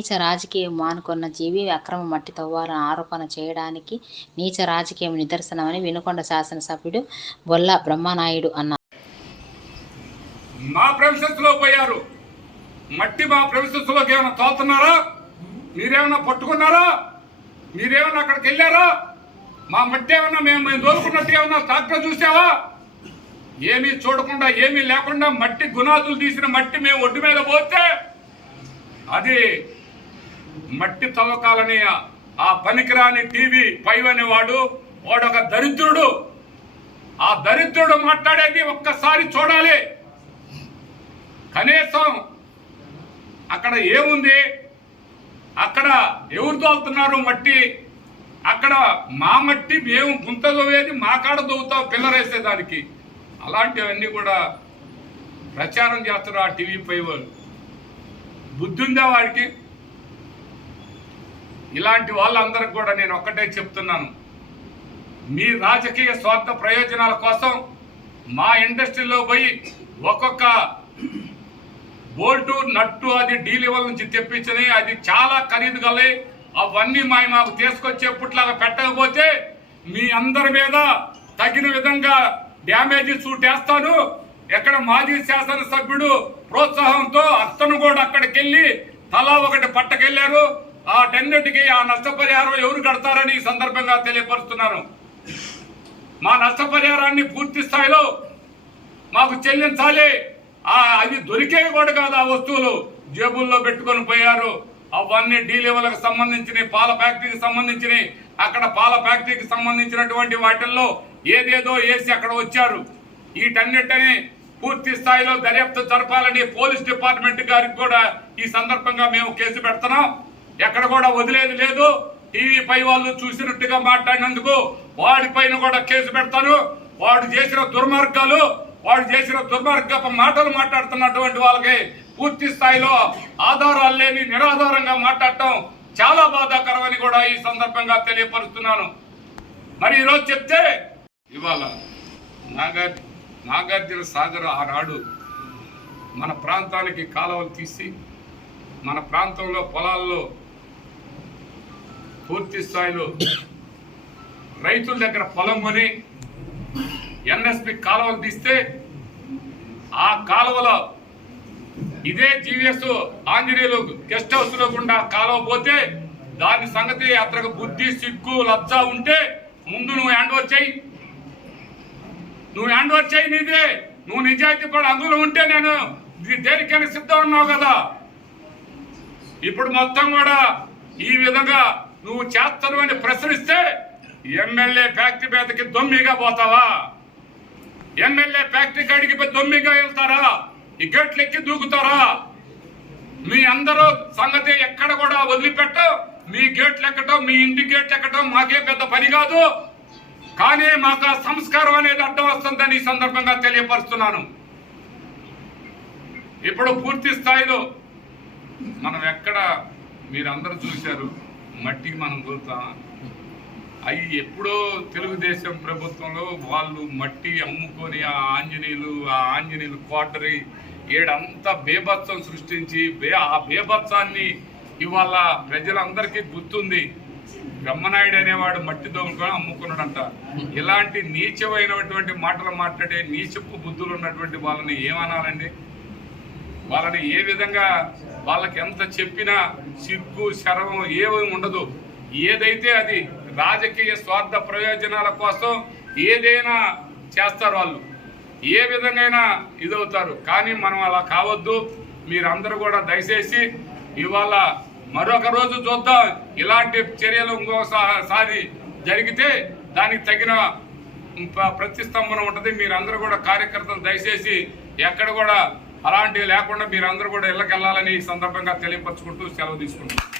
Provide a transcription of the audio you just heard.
నీచ రాజకీయం మానుకున్న జీవి అక్రమ మట్టి తవ్వాలని ఆరోపణ చేయడానికి నీచ రాజకీయం నిదర్శనమని వినుకొండ శాసనసభ్యుడు బొల్ల బ్రహ్మనాయుడు అన్నారు. మా ప్రొఫెసర్స్ పోయారు. మట్టి మా ప్రొఫెసర్స్ ఏమైనా తోతున్నారా మీరేమైనా పట్టుకున్నారా? మీరేమన్నా అక్కడికి వెళ్ళారా? మా మట్టి ఏమన్నా మేము మేము దోలుకున్నట్టు ఏమన్నా ట్రాక్టర్ చూసావా? ఏమీ చూడకుండా ఏమీ లేకుండా మట్టి గుణాదులు తీసిన మట్టి మేము ఒడ్డు మీద పోతే అది మట్టి తవ్వకాలని ఆ- పనికిరాని టీవీ పైవ్ అనేవాడు వాడొక దరిద్రుడు. ఆ దరిద్రుడు మాట్లాడేది ఒక్కసారి చూడాలి. కనీసం అక్కడ ఏముంది? అక్కడ ఎవరు తోలుతున్నారు మట్టి? అక్కడ మా మట్టి మేము గుంత దోవేది మా కాడ దోవుతాం పిల్లరేసేదానికి అలాంటివన్నీ కూడా ప్రచారం చేస్తారు ఆ టీవీ పై వాళ్ళు బుద్ధి ఉందా వాడికి? ఇలాంటి వాళ్ళందరికి కూడా నేను ఒక్కటే చెప్తున్నాను. మీ రాజకీయ స్వార్థ ప్రయోజనాల కోసం మా ఇండస్ట్రీలో పోయి ఒక్కొక్క బోల్టు నట్టు అది డీ లెవెల్ నుంచి తెప్పించని అది చాలా ఖరీదు గలే అవన్నీ మా మాకు తీసుకొచ్చేప్పట్లాగా పెట్టకపోతే మీ అందరి మీద తగిన విధంగా డ్యామేజ్ సూట్ వేస్తాను ఎక్కడ మాజీ శాసనసభ్యుడు ప్రోత్సాహంతో అతను కూడా అక్కడికి వెళ్ళి తలా ఒకటి పట్టకెళ్ళారు ఆ టెన్నటికి ఆ నష్టపరిహారం ఎవరు కడతారని ఈ సందర్భంగా తెలియపరుస్తున్నాను మా నష్టపరిహారాన్ని పూర్తి స్థాయిలో మాకు చెల్లించాలి. ఆ అవి దొరికేవి కూడా కాదు ఆ వస్తువులు. జేబుల్లో పెట్టుకొని పోయారు. అవన్నీ డీలెవెల్కి సంబంధించిన పాల ఫ్యాక్టరీకి సంబంధించిన అక్కడ పాల ఫ్యాక్టరీకి సంబంధించినటువంటి వాటిల్లో ఏదేదో వేసి అక్కడ వచ్చారు. వీటన్నిటిని పూర్తి స్థాయిలో దర్యాప్తు జరపాలని పోలీస్ డిపార్ట్మెంట్ గారికి కూడా ఈ సందర్భంగా మేము కేసు పెడుతున్నాం. ఎక్కడ కూడా వదిలేదు లేదు. టీవీ పై వాళ్ళు చూసినట్టుగా మాట్లాడినందుకు వాడిపైన కూడా కేసు పెడతాను. వాడు చేసిన దుర్మార్గాలు వాడు చేసిన దుర్మార్గపు మాటలు మాట్లాడుతున్నటువంటి వాళ్ళకి పూర్తి స్థాయిలో ఆధారాలు లేని నిరాధారంగా మాట్లాడటం చాలా బాధాకరమని కూడా ఈ సందర్భంగా తెలియపరుస్తున్నాను. మరి ఈరోజు చెప్తే ఇవాళ నాగార్ నాగార్జున సాగర్ ఆనాడు మన ప్రాంతానికి కాలువలు తీసి మన ప్రాంతంలో పొలాల్లో పూర్తి స్థాయిలో రైతుల దగ్గర పొలం కొని ఎన్ఎస్పి కాలువలు తీస్తే ఆ కాలువలో ఇదే జీవీఎస్ ఆంజనేయులు గెస్ట్ హౌస్లో గుండా కాలువ పోతే దాని సంగతి అతనికి బుద్ధి సిగ్గు లజ్జ ఉంటే ముందు నువ్వు హ్యాండ్ ఓవర్ చేయి. నువ్వు హ్యాండ్ ఓవర్ చేయి నీదే. నువ్వు నిజాయితీ కూడా అందులో ఉంటే నేను దేనికైనా సిద్ధం ఉన్నావు కదా. ఇప్పుడు మొత్తం కూడా ఈ విధంగా నువ్వు చేస్తాను అని ప్రశ్నిస్తే ఎమ్మెల్యే ఫ్యాక్టరీ మీదకి దొమ్మిగా పోతావా? ఎమ్మెల్యే ఫ్యాక్టరీ కాడికి పోయి దొమ్మిగా వెళ్తారా? ఈ ఎక్కి దూకుతారా? మీ అందరూ సంగతి ఎక్కడ కూడా వదిలిపెట్ట మీ గేట్లు ఎక్కటం మీ ఇంటి గేట్లు ఎక్కటం మాకే పెద్ద పని కాదు. కానీ మాకు ఆ సంస్కారం అనేది అడ్డం వస్తుందని ఈ సందర్భంగా తెలియపరుస్తున్నాను. ఇప్పుడు పూర్తి స్థాయిలో మనం ఎక్కడ మీరందరూ చూశారు? మట్టికి మనం పోతాం. అవి ఎప్పుడో తెలుగుదేశం ప్రభుత్వంలో వాళ్ళు మట్టి అమ్ముకొని ఆ ఆంజనేయులు ఆ ఆంజనేయులు కోటరీ ఏడంతా బేభత్సం సృష్టించి బే ఆ బేభత్సాన్ని ఇవాళ ప్రజలందరికీ గుర్తుంది. బ్రహ్మనాయుడు అనేవాడు మట్టి దొంగకొని అమ్ముకున్నాడంట. ఇలాంటి నీచమైనటువంటి మాటలు మాట్లాడే నీచపు బుద్ధులు ఉన్నటువంటి వాళ్ళని ఏమనాలండి? వాళ్ళని ఏ విధంగా వాళ్ళకి ఎంత చెప్పినా సిగ్గు శరవం ఏమీ ఉండదు. ఏదైతే అది రాజకీయ స్వార్థ ప్రయోజనాల కోసం ఏదైనా చేస్తారు వాళ్ళు. ఏ విధంగా ఇదవుతారు. కానీ మనం అలా కావద్దు. మీరందరూ కూడా దయచేసి ఇవాళ మరొక రోజు చూద్దాం. ఇలాంటి చర్యలు ఇంకోసారి జరిగితే దానికి తగిన ప- ప్రతిస్తంభన ఉంటుంది. మీరందరూ కూడా కార్యకర్తలు దయచేసి ఎక్కడ కూడా అలాంటివి లేకుండా మీరందరూ కూడా ఇళ్ళకెళ్ళాలని ఈ సందర్భంగా తెలియపరచుకుంటూ సెలవు తీసుకుంటున్నాం.